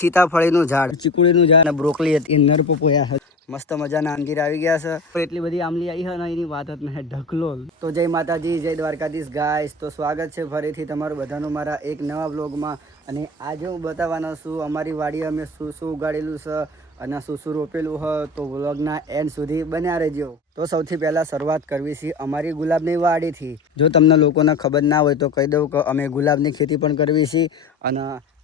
સીતાફળીનું ઝાડ, ચીકુડીનું ઝાડ અને બ્રોકલી હતી, નર પપોયા હતા. મસ્ત મજાના અંજીર આવી ગયા છે. એટલી બધી આમલી આવી છે ને એની વાત જ નહીં, ઢકલો. તો જય માતાજી, જય દ્વારકાધીશ ગાઈસ. તો સ્વાગત છે ફરીથી તમારું બધાનું મારા એક નવા વ્લોગમાં. અને આજે હું બતાવવાનો છું અમારી વાડી અમે શું શું ઉગાડેલું છે અને શું શું રોપેલું હોય. તો વ્લોગના એન્ડ સુધી બન્યા રહેજો. તો સૌથી પહેલાં શરૂઆત કરવી છે અમારી ગુલાબની વાડીથી. જો તમને લોકોને ખબર ના હોય તો કહી દઉં કે અમે ગુલાબની ખેતી પણ કરવી છે. અને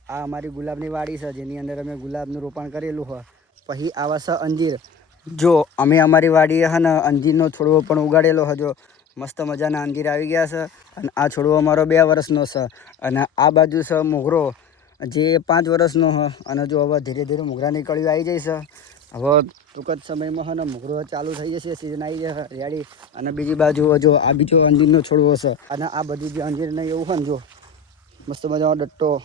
આ અમારી ગુલાબની વાડી છે જેની અંદર અમે ગુલાબનું રોપણ કરેલું હોય. પછી આવા છે અંજીર. જો અમે અમારી વાડીએ છે ને અંજીરનો છોડવો પણ ઉગાડેલો હતો. મસ્ત મજાના અંજીર આવી ગયા છે. અને આ છોડવો અમારો 2 વર્ષનો છે. અને આ બાજુ છે મોગરો જે 5 વર્ષનો છે. અને જો હવે ધીરે ધીરે મોગરાની કળીઓ આવી જાય છે. હવે ટૂંક જ સમયમાં છે ને મોગરો ચાલુ થઈ જશે, સિઝન આવી જશે રેડી. અને બીજી બાજુ જો આ બીજો અંજીરનો છોડવો છે. અને આ બધું જે અંજીર ને એવું છે ને જો મસ્ત મજાનો ડટ્ટો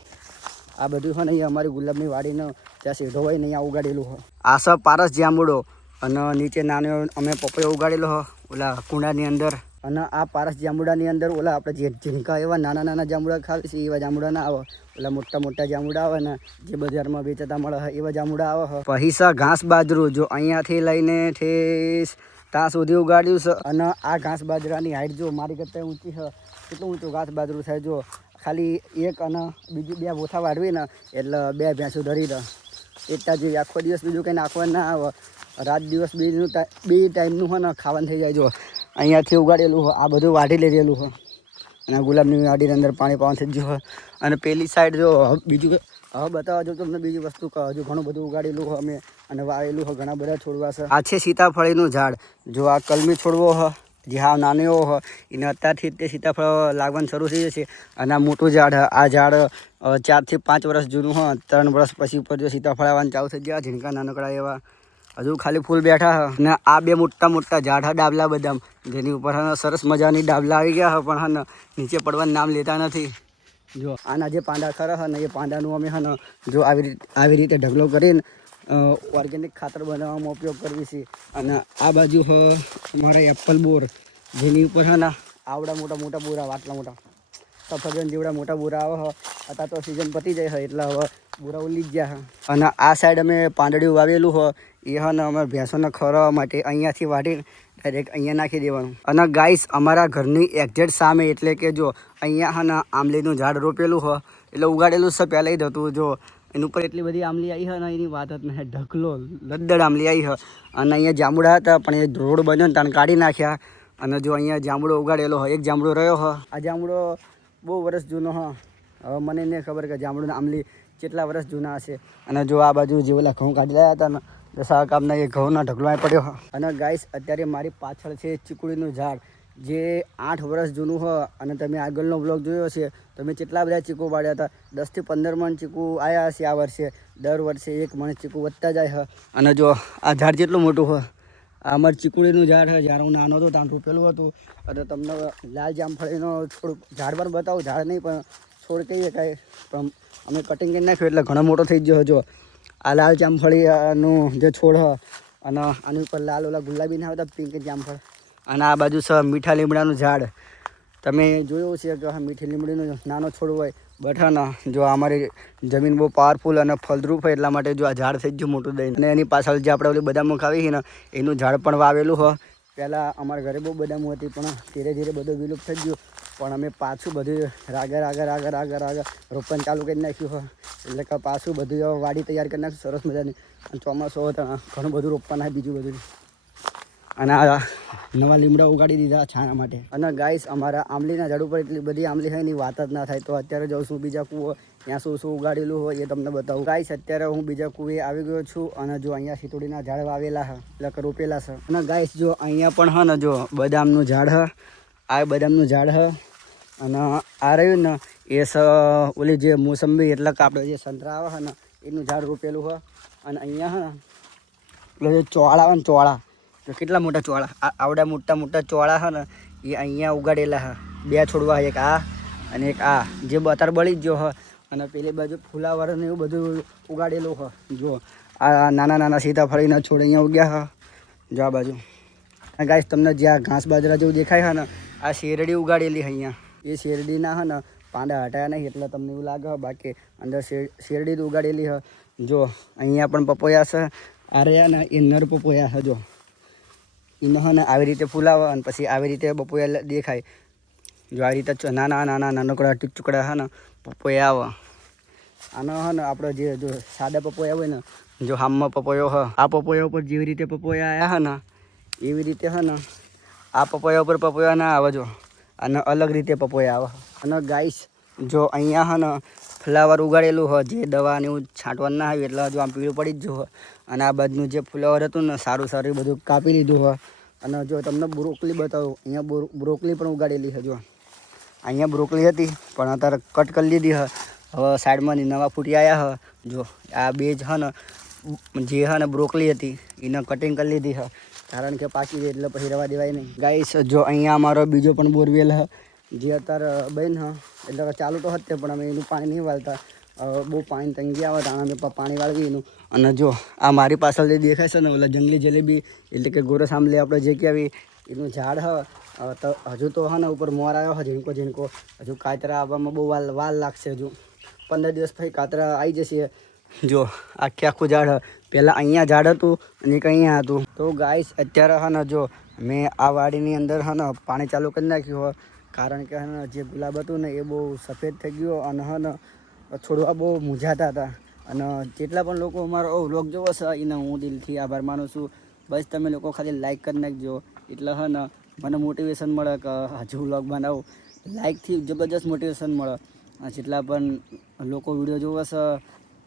આ બધું છે ને અહીંયા અમારી ગુલાબની વાડીનો ત્યાં સીધો હોય ને અહીંયા ઉગાડેલું હોય. આ છે પારસ જાંબુડો. અને નીચે નાનો અમે પપૈયો ઉગાડેલો હોય ઓલા કુંડાની અંદર. અને આ પારસ જાંબુડાની અંદર ઓલા આપણે જે ઝીણકા એવા નાના નાના જાંબુડા ખાવી છે એવા જાંબુડા ના આવે. ઓલા મોટા મોટા જાંબુડા આવે ને જે બજારમાં વેચાતા મળે એવા જાંબુડા આવે. પછી છે ઘાસ બાજરું. જો અહીંયાથી લઈને ઠેસ ત્યાં સુધી ઉગાડ્યું છે. અને આ ઘાસ બાજરાની હાઈટ જો મારી કરતાં ઊંચી છે. કેટલું ઊંચું ઘાસ બાજરું થાય. જો ખાલી એક અને બીજી 2 બોથા વાળવી ને એટલે 2 ભેંસો ધરી દે એટલા જેવી. આખો દિવસ બીજું કંઈ નાખવા ના આવે. રાત દિવસ બીજું 2 ટાઈમનું હોય ને ખાવાનું થઈ જાય. જો અહીંયાથી ઉગાડેલું હોય આ બધું વાઢી લેલું હોય. અને ગુલાબની વાડીની અંદર પાણી પાવાનું થઈ ગયું હોય. અને પેલી સાઈડ જો બીજું હવે બતાવવા જો તમને બીજી વસ્તુ હજુ ઘણું બધું ઉગાડેલું હોય અમે અને વાવેલું હોય. ઘણા બધા છોડવા છે. આ છે સીતાફળીનું ઝાડ. જો આ કલમી છોડવો હોય જે હા નાનો એવો હોય એને અત્યારથી તે સીતાફળ લાગવાનું શરૂ થઈ જશે. અને આ મોટું ઝાડ આ ઝાડ 4 થી 5 વર્ષ જૂનું હોય. 3 વર્ષ પછી ઉપર જો સીતાફળ આવવાનું ચાલુ થઈ ગયા ઝીણકા નાનકડા એવા હજુ ખાલી ફૂલ બેઠા હોય. અને આ 2 મોટા મોટા ઝાડ હા ડાબલા બદામ જેની ઉપર સરસ મજાની ડાબલા આવી ગયા હોય પણ હા નીચે પડવાનું નામ લેતા નથી. જો આના જે પાંડા ખરા હોય ને એ પાંડાનું અમે હા જો આવી રીતે ઢગલો કરીને ઓર્ગેનિક ખાતર બનાવવામાં ઉપયોગ કરવી છે. અને આ બાજુ મારા એપલ બોર જેની ઉપર છે ને આવડા મોટા મોટા બોરા આટલા મોટા સફરજન જેવડા મોટા બોરા આવે હોય. અત્યારે તો સિઝન પતી જાય હોય એટલે હવે બોરા ઉલી જ ગયા. અને આ સાઈડ અમે પાંદડિયું વાવેલું હોય એ હા ને અમારે ભેંસોને ખવડાવવા માટે અહીંયાથી વાઢીને ડાયરેક્ટ અહીંયા નાખી દેવાનું. અને ગાઈસ અમારા ઘરની એક્ઝેક્ટ સામે એટલે કે જો અહીંયા હા ને આંબલીનું ઝાડ રોપેલું હોય એટલે ઉગાડેલું છે પહેલાં જ હતું. જો એની ઉપર એટલી બધી આંબલી આવી હોય ને એની વાત જ નહીં, ઢકલો લદ્દડ આંબલી આવી હોય. અને અહીંયા જાંબુડા હતા પણ એ રોડ બન્યો ને ત્યાં કાઢી નાખ્યા. અને જો અહીંયા જાંબુડો ઉગાડેલો હોય, એક જાંબુડો રહ્યો હોય. આ જાંબુડો બહુ વર્ષ જૂનો હોય. હવે મને નહીં ખબર કે જાંબુડાની આંબલી કેટલા વર્ષ જૂના હશે. અને જો આ બાજુ જે ઓલા ઘઉં કાઢી રહ્યા હતા ને દસા કામના એ ઘઉંના ઢગલો પડ્યો. અને ગાઈસ અત્યારે મારી પાછળ છે ચીકુડીનું ઝાડ જે 8 વર્ષ જૂનું હોય. અને તમે આગળનો બ્લોગ જોયો છે તમે કેટલા બધા ચીકુ પાડ્યા હતા. 10 થી 15 મણ ચીકુ આવ્યા હશે આ વર્ષે. દર વર્ષે 1 મણ ચીકુ વધતા જાય છે. અને જો આ ઝાડ જેટલું મોટું હોય આ અમારું ચીકુડીનું ઝાડ છે. જ્યારે હું નાનો હતો ત્યાં રોપેલું હતું. અને તમને લાલ જામફળીનો છોડ ઝાડ પણ બતાવું. ઝાડ નહીં પણ છોડ કહીએ કાંઈ પણ અમે કટિંગ કરી નાખ્યું એટલે ઘણો મોટો થઈ ગયો. જો આ લાલ જામફળીનું જે છોડ હોય અને આની ઉપર લાલ ઓલા ગુલાબી ના આવતા પિંક જામફળ. અને આ બાજુ છે મીઠા લીમડાનું ઝાડ. તમે જોયું છે કે મીઠી લીમડીનો નાનો છોડ હોય બટ હા ને જો અમારી જમીન બહુ પાવરફુલ અને ફળદ્રુપ હોય એટલા માટે જો આ ઝાડ થઈ ગયું મોટું દઈને. અને એની પાછળ જે આપણે ઓલી બદામો ખાવી છે ને એનું ઝાડ પણ વાવેલું હોય. પહેલાં અમારા ઘરે બહુ બદામો હતી પણ ધીરે ધીરે બધું વિલુપ્ત થઈ ગયું. પણ અમે પાછું બધું આગળ રોપણ ચાલુ કરી નાખ્યું હોય. એટલે કે પાછું બધું વાડી તૈયાર કરી નાખ્યું સરસ મજાની. અને ચોમાસું હોય તો ઘણું બધું રોપવાના બીજું બધું. અને આ નવા લીમડા ઉગાડી દીધા છાયા માટે. અને ગાઈસ અમારા આંબલીના ઝાડ ઉપર એટલી બધી આંબલી હોય એની વાત જ ના થાય. તો અત્યારે જાઉં છું બીજા કૂવો ત્યાં શું શું ઉગાડેલું હોય એ તમને બતાવું. ગાઈસ અત્યારે હું બીજા કૂવે આવી ગયો છું. અને જો અહીંયા સીતોડીના ઝાડ વાવેલા છે એટલે કે રોપેલા છે. અને ગાઈસ જો અહીંયા પણ હા ને જો બદામનું ઝાડ છે. આ બદામનું ઝાડ છે. અને આ રહ્યું ને એ ઓલી જે મોસંબી એટલે કે આપણે જે સંતરા આવે છે ને એનું ઝાડ રોપેલું હોય. અને અહીંયા હા એટલે જે ચોળા આવે ને ચોળા તો કેટલા મોટા ચોળા આવડા મોટા મોટા ચોળા છે ને એ અહીંયા ઉગાડેલા છે. 2 છોડવા એક આ અને એક આ જે અત્યારે બળી જ ગયો હોય. અને પેલી બાજુ ફુલાવર ને એવું બધું ઉગાડેલું હોય. જો આ નાના નાના સીતાફળીના છોડ અહીંયા ઉગ્યા હોય. જો આ બાજુ ગાઈસ તમને જ્યાં ઘાસ બાજરા જેવું દેખાય છે ને આ શેરડી ઉગાડેલી છે અહીંયા. એ શેરડીના છે ને પાંડા હટાયા નહીં એટલે તમને એવું લાગે બાકી અંદર શેરડી જ ઉગાડેલી હ જો અહીંયા પણ પપોયા છે આ રહ્યા ને એ નર પપોયા છે જો એને હે ને આવી રીતે ફૂલાવે અને પછી આવી રીતે પપોયા દેખાય જો આવી રીતે નાના નાના નાનકડા ટુકડા હે ને પપોયા આવે આનો હે ને આપણે જે જો સાદા પપોયા હોય ને જો હામમાં પપોયો હ આ પપોયા ઉપર જેવી રીતે પપોયા આવ્યા હે ને એવી રીતે હે ને આ પપોયા ઉપર પપોયા ના આવે જો અને અલગ રીતે પપોયા આવે અને ગાઈસ જો અહીંયા હે ને ફ્લાવર ઉગાડેલું હોય જે દવા ને એવું છાંટવાનું ના આવ્યું એટલે જો આમ પીળું પડી જ જવું અને આ બાજુનું જે ફ્લાવર હતું ને સારું સારું બધું કાપી લીધું હોય અને જો તમને બ્રોકલી બતાવું અહીંયા બ્રોકલી પણ ઉગાડેલી છે જો અહીંયા બ્રોકલી હતી પણ અત્યારે કટ કરી લીધી હ હવે સાઈડમાં નવા ફૂટી આવ્યા હ જો આ બે જ હે ને જે હે ને બ્રોકલી હતી એને કટિંગ કરી લીધી હ કારણ કે પાકી જાય એટલે પછી રવા દેવાય નહીં ગાઈસ જો અહીંયા અમારો બીજો પણ બોરવેલ હ જે અત્યારે બન હ એટલે ચાલુ તો હતી પણ અમે એનું પાણી નહીં વાળતા બહુ પાણી તંગી આવે તો અમે પાણી વાળવી એનું અને જો આ મારી પાછળ જે દેખાય છે ને ઓલા જંગલી જલેબી એટલે કે ગોરસ આંબલી આપણે જે કહેવી એનું ઝાડ હ તો હજુ તો હા ને ઉપર મોર આવ્યો હ ઝીણકો હજુ કાતરા આવવામાં બહુ વાર લાગશે હજુ 15 દિવસ પછી કાતરા આવી જશે જો આખું ઝાડ પહેલાં અહીંયા ઝાડ હતું અને અહીંયા હતું તો ગાઈસ અત્યારે હા ને જો મેં આ વાડીની અંદર હા ને પાણી ચાલુ કરી નાખ્યું હોય કારણ કે હા ને જે ગુલાબ હતું ને એ બહુ સફેદ થઈ ગયો અને હા ને છોડવા બહુ મૂંઝાતા હતા અને જેટલા પણ લોકો અમારો વ્લોગ જોવો છે એને હું દિલથી આભાર માનું છું બસ તમે લોકો ખાલી લાઈક કરી નાખજો એટલે હા ને મને મોટિવેશન મળે કે હજુ વ્લોગ બનાવું લાઈકથી જબરજસ્ત મોટિવેશન મળે જેટલા પણ લોકો વિડીયો જોવે છે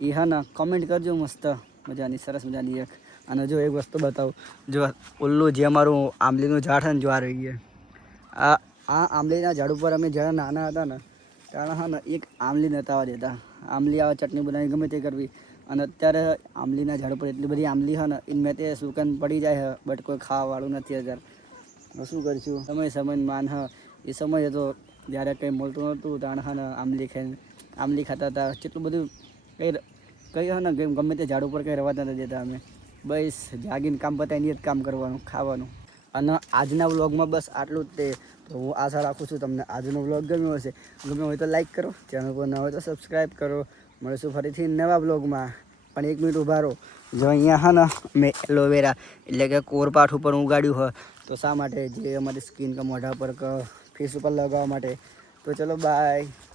એ હા ને કમેન્ટ કરજો મસ્ત મજાની સરસ મજાની એક અને જો એક વસ્તુ બતાવું જો ઓલું જે અમારું આંબલીનું ઝાડ છે ને જો આ રહી ગયા આ આંબલીના ઝાડ ઉપર અમે જ્યારે નાના હતા ને ત્યારે હા ને એક આંબલી નહોતા આવવા દેતા આંબલી આવે ચટણી બનાવી ગમે તે કરવી અને અત્યારે આંબલીના ઝાડ ઉપર એટલી બધી આંબલી છે ને એને મેં તે સુકન પડી જાય બટ કોઈ ખાવાવાળું નથી અત્યારે શું કરીશું સમય માન હ એ સમય હતો જ્યારે કંઈ મળતું નહોતું ત્યારે હા ને આંબલી ખાતા હતા કેટલું બધું કંઈ હા ને ગમે તે ઝાડ ઉપર કંઈ રવાતા નથી દેતા અમે બસ જાગીને કામ પતાવીને જ કામ કરવાનું ખાવાનું અને આજના વ્લોગમાં બસ આટલું જ તે તો હું આશા રાખું છું તમને આજનો વ્લોગ ગમ્યો હશે ગમ્યો હોય તો લાઈક કરો ચેનલ પર ન હોય તો સબસ્ક્રાઈબ કરો મળીશું ફરીથી નવા વ્લોગમાં પણ 1 મિનિટ ઊભા રહો જો અહીંયા હા ને મેં એલોવેરા એટલે કે કોરપાઠ ઉપર ઉગાડ્યું હોય તો શા માટે જે અમારી સ્કિન કે મોઢા પર કે ફેસ ઉપર લગાવવા માટે તો ચલો બાય.